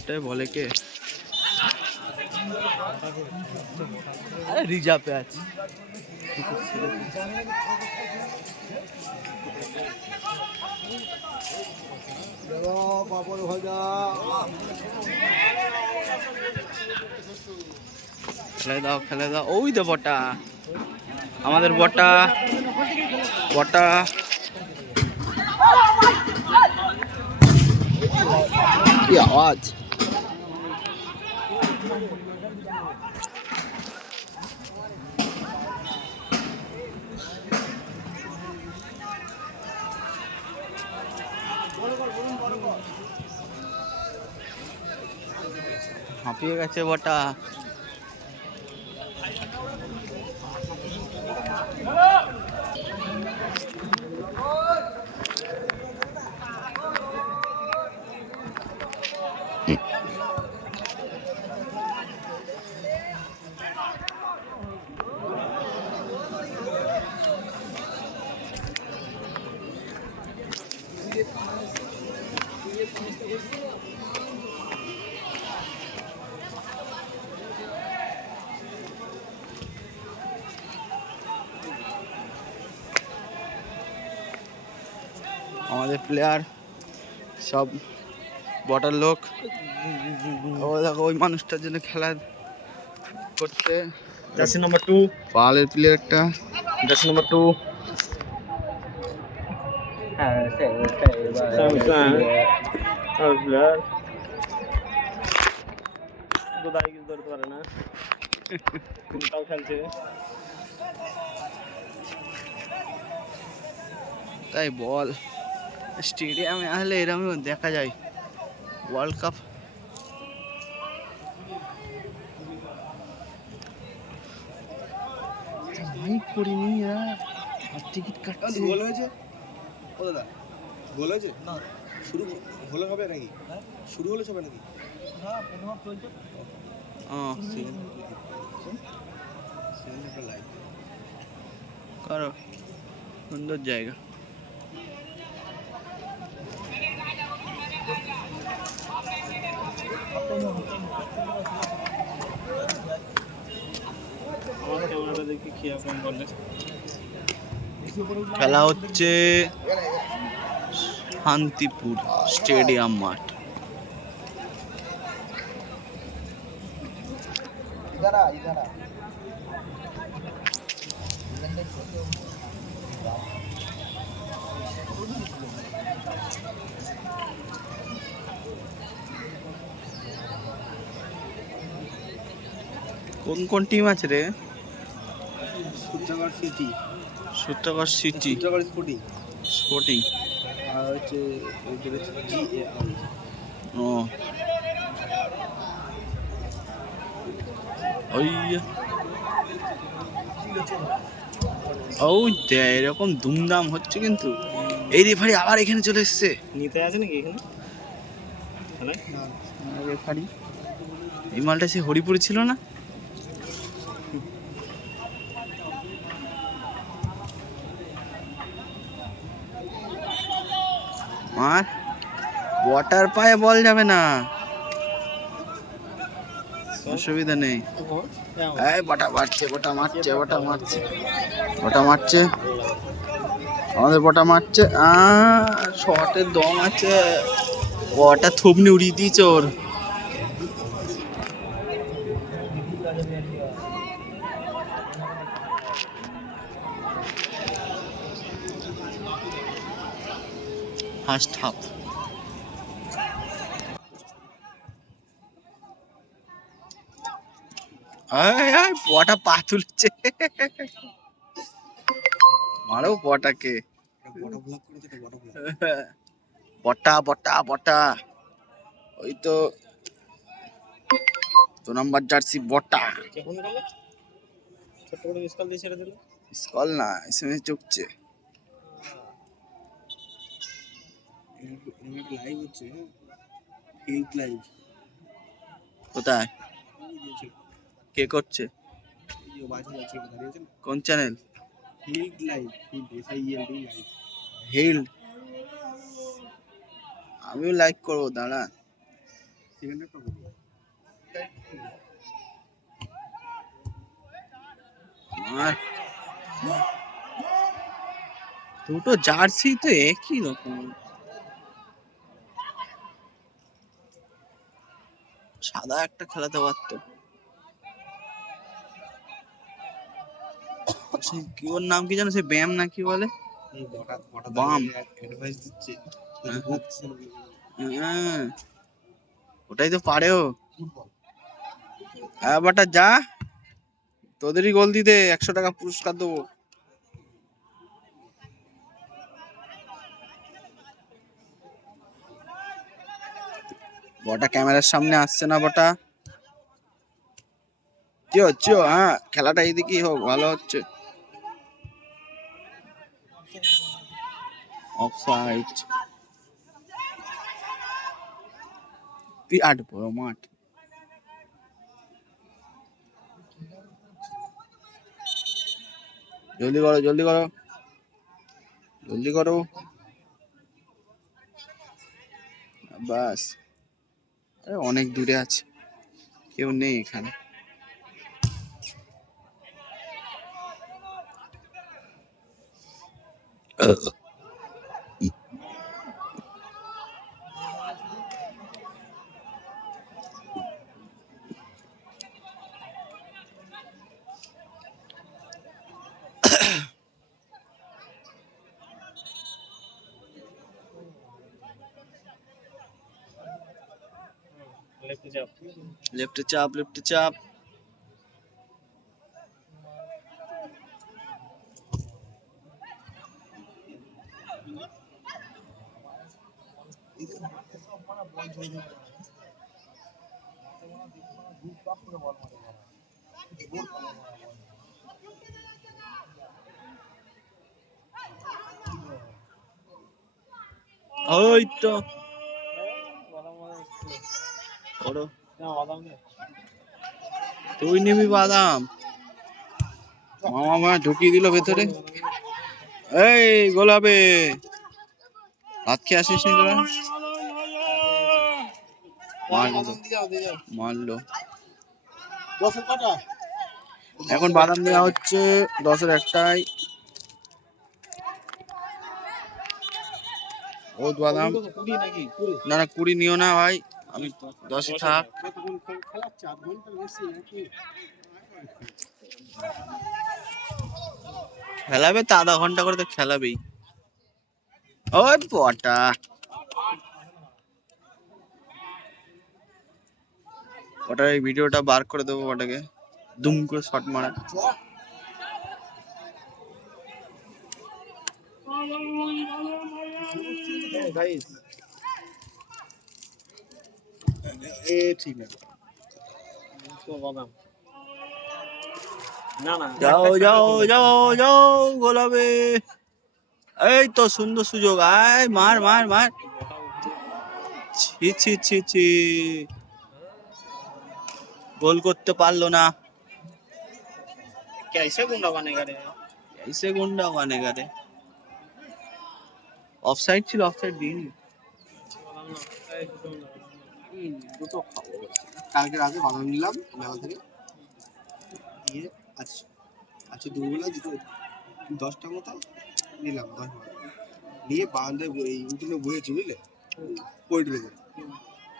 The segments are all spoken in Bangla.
এটাই বলে কে? আরে রিজার্ভে আছে। পাপড় ভাজা খেলে দাও খেলে দাও। ওই তো বটা। আমাদের বটা। বটা। কি আওয়াজ? হাঁপিয়ে গেছে বটা। আমাদের প্লেয়ার সব বটার লোক। ও দেখো ওই মানুষটার জন্য খেলা করছে। জার্সি নাম্বার টু পালের প্লেয়ারটা জার্সি নাম্বার টু তাই বল। স্টেডিয়ামে আসলে এরকম দেখা যায়। ওয়ার্ল্ড কাপ মাইক করিনি আর টিকিট কাটছে। গোল হয়েছে? ও দাদা গোল হয়েছে? না। শুরু হলে হবে নাকি? শুরু হলে হবে নাকি? করো। সুন্দর জায়গা আমার ক্যামেরাটা দেখি কি এখন বলে খেলা হচ্ছে শান্তিপুর স্টেডিয়াম মাঠ। কোন কোন টিম আছে রে? সিটি। সূত্রকর সিটি। সূর্যগড় স্পোর্টিং। স্পোর্টিং। আর হচ্ছে ওইটা হচ্ছে জি এ ও। ওই দে এরকম দুমদাম হচ্ছে কিন্তু। এই রেফারি আবার এখানে চলে এসছে। নিতে আছে নাকি এখানে? রেফারি এই মালটা সে হরিপুরে ছিল না? আর ওয়াটার পায়ে বল যাবে না। অসুবিধা নেই। এই বটা মারছে বটা মারছে বটা মারছে। বটা মারছে। আমাদের বটা মারছে। আ শটের দম আছে। বটা থুবনি উড়িয়ে দিয়েছে ওর। First half. আয় আয় বটা পা তুলছে। মারো ব্লক বটা বটা বটা ওই তো দু নম্বর জার্সি বটা স্কল না এসএমএস চুকছে লাইভ হচ্ছে ফেক লাইভ কোথায়? কে করছে? কোন চ্যানেল লাইভ হিল্ড আমিও লাইক করব দাঁড়া। দুটো জার্সি তো একই রকম। সাদা একটা খেলাতে পারতো কি ওর নাম কি জানো? সে ব্যায়াম না কি বলে? বাম। অ্যাডভাইস দিচ্ছে। হ্যাঁ। না হ্যাঁ। ওটাই তো পারেও হ্যাঁ বাটা যা। তোদেরই গোল দিতে একশো টাকা পুরস্কার দেবো। বটা ক্যামেরার সামনে আসছে না বটা? কি হচ্ছে হ্যাঁ খেলাটা এইদিকেই হোক, ভালো হচ্ছে। বড় মাঠ। জলদি করো জলদি করো। জলদি করো। বাস অনেক দূরে আছে। কেউ নেই এখানে। লেফটে চাপ লেফটে চাপ। ওই তো। ওরো তুই নিবি বাদাম। মামা মা ঢুকিয়ে দিল ভেতরে। এই গোলাপে। ভাত খেয়ে আসিস নি তোরা? মারলো এখন বাদাম দেওয়া হচ্ছে দশের একটাই ও বাদাম। না না কুড়ি নিও না ভাই। আমি দশে থাক খেলাবে তো আধা ঘণ্টা করে তো খেলাবেই। ওই পটা ওটার এই ভিডিওটা বার করে দেবো ওটাকে দুম করে শট মারা। গাইস এ ঠিক না না না যাও যাও যাও যাও গোলাবে এই তো সুন্দর সুযোগ আয় মার মার মার ছি ছি ছি ছি গোল করতে পারলো না कैसे गुंडा बनेगा रे ऐसे गुंडा बनेगा रे অফসাইড ছিল অফসাইড দিইনি দুটো খাব কালকে রাতে বাদাম নিলাম মেলা থেকে। দিয়ে আজ আজকে দুপুরবেলা দুটো দশটা মতো নিলাম দশ বারো। নিয়ে বারান্দায় বই- এই উঠোনে বয়েছি বুঝলে? পোল্ট্রি করে।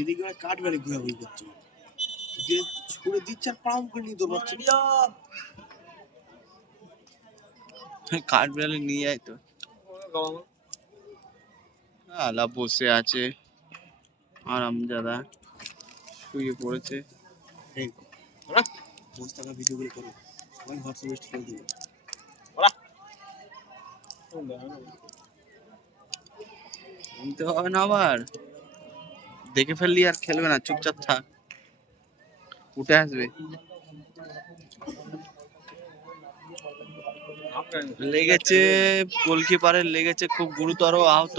এদিকে ওরা কাঠ বাড়ি ঘোরাঘুরি করছে। দিয়ে ছুড়ে দিচ্ছে আর পাম করে নিয়ে দৌড়াচ্ছে। কাঠ বিড়ালে নিয়ে যায় তো। আলা বসে আছে। আরামজাদা শুয়ে পড়েছে। ওরা। দশ টাকা ভিডিওগুলো করো। সবাই হোয়াটসঅ্যাপে করে দেবে। নিতে হবে না আবার। দেখে ফেললি আর খেলবে না চুপচাপ থাক। উঠে আসবে। লেগেছে গোলকিপারের লেগেছে খুব গুরুতর আহত।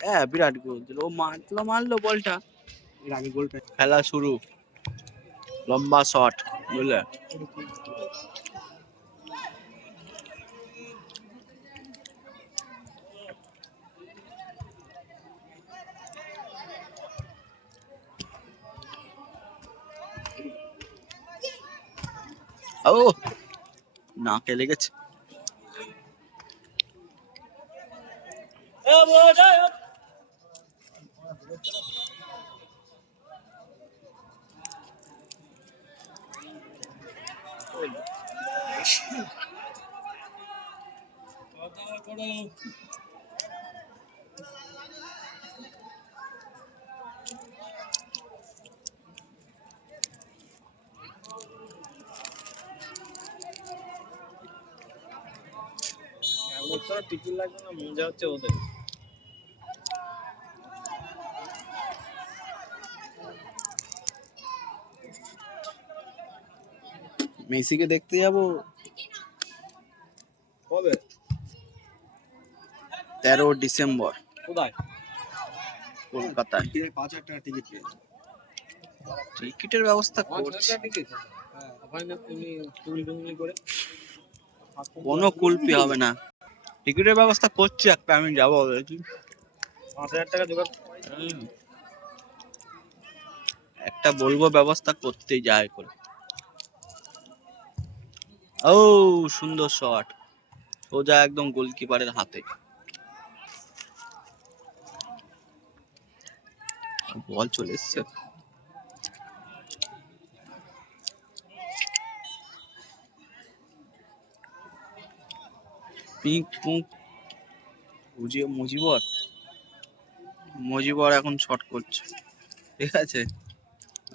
হ্যাঁ বিরাট গোল দিল। ও মারলো মারলো বলটা। খেলা শুরু। লম্বা শট বুঝলে? ও নাকে লেগেছে। টিকিট লাগবে না মজা হচ্ছে ওদের। মেসিকে দেখতে যাব। কবে? তেরো ডিসেম্বর। কোথায়? কলকাতায়। পাঁচ হাজার টাকা টিকিট টিকিটের ব্যবস্থা করছে। হ্যাঁ কোনো কুলপি হবে না। টিকিটের ব্যবস্থা করছি একটা আমি যাব দেখি পাঁচ হাজার টাকা জোগাড়। একটা বলব ব্যবস্থা করতেই যায় করে। ও, সুন্দর শট সোজা একদম গোলকিপারের হাতে। বল চলে এসছে। পিঙ্ক, পুঙ্ক। বুঝিয়ে, মুজিবর। মুজিবর এখন শট করছে। ঠিক আছে?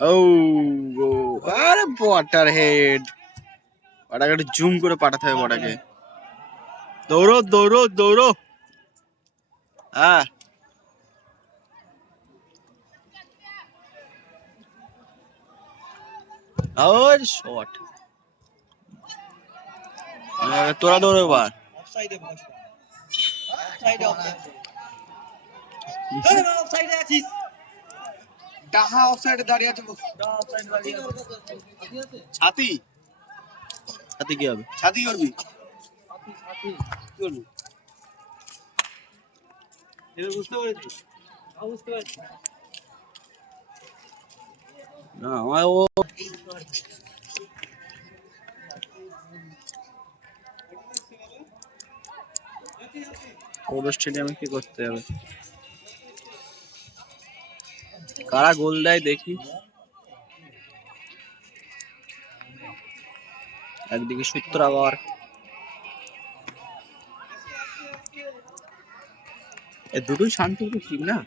ও আরে ওয়াটার হেড ওটাকে একটু জুম করে পাঠাতে হবে ওটাকে দৌড়ো দৌড়ো দৌড়ো। হ্যাঁ। ওর শট। তোরা দৌড়ো এবার। অফসাইডে অফসাইডে অফসাইডে আছিস ডাহা অফসাইডে দাঁড়িয়ে আছে ছাতি কি হবে? ছাতি করবি করবি? এবার বুঝতে পেরেছিস বুঝতে পারছি না আমার ও পৌর স্টেডিয়ামে কি করতে হবে? কারা গোল দেয় দেখি। একদিকে সূত্রাগর এ দুটোই শান্তি ঠিক না?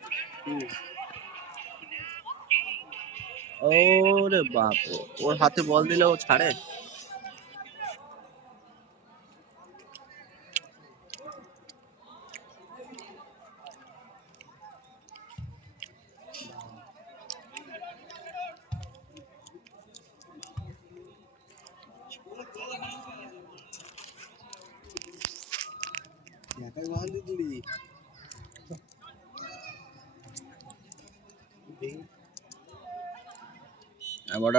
ওরে বাপ ওর হাতে বল দিলে ও ছাড়ে? এবার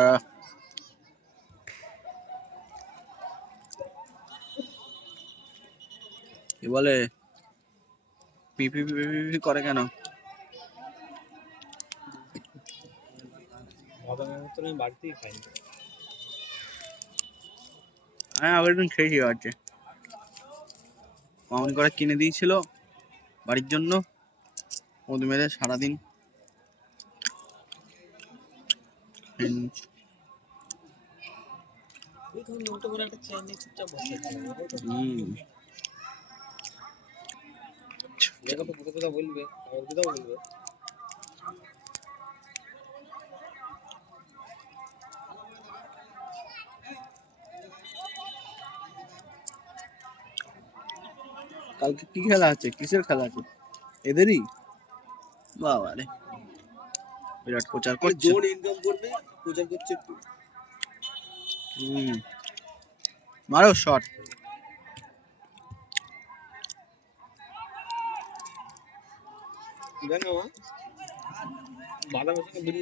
কি বলে? পিপি পিপি করে কেন? বাড়িতেই খাই হ্যাঁ আগের দিন খেয়েছি আছে মামন করে কিনে দিয়েছিল বাড়ির জন্য মধু মেরে সারাদিন বলবে নিয়েছি। ওইখানে নোটো করে একটা চেয়ার নিয়ে চুপচাপ বসে হুম দেখো তো কোথা কোথা বলবে আর কোথাও বলবে কালকে কি খেলা আছে? কিসের খেলা আছে? এদেরই? বাবা রে বিরাট প্রচার করছে। জোর ইনকাম করবে প্রচার করছে একটু। হুম। মারো শট জানো বাদামের সঙ্গে বিল্ল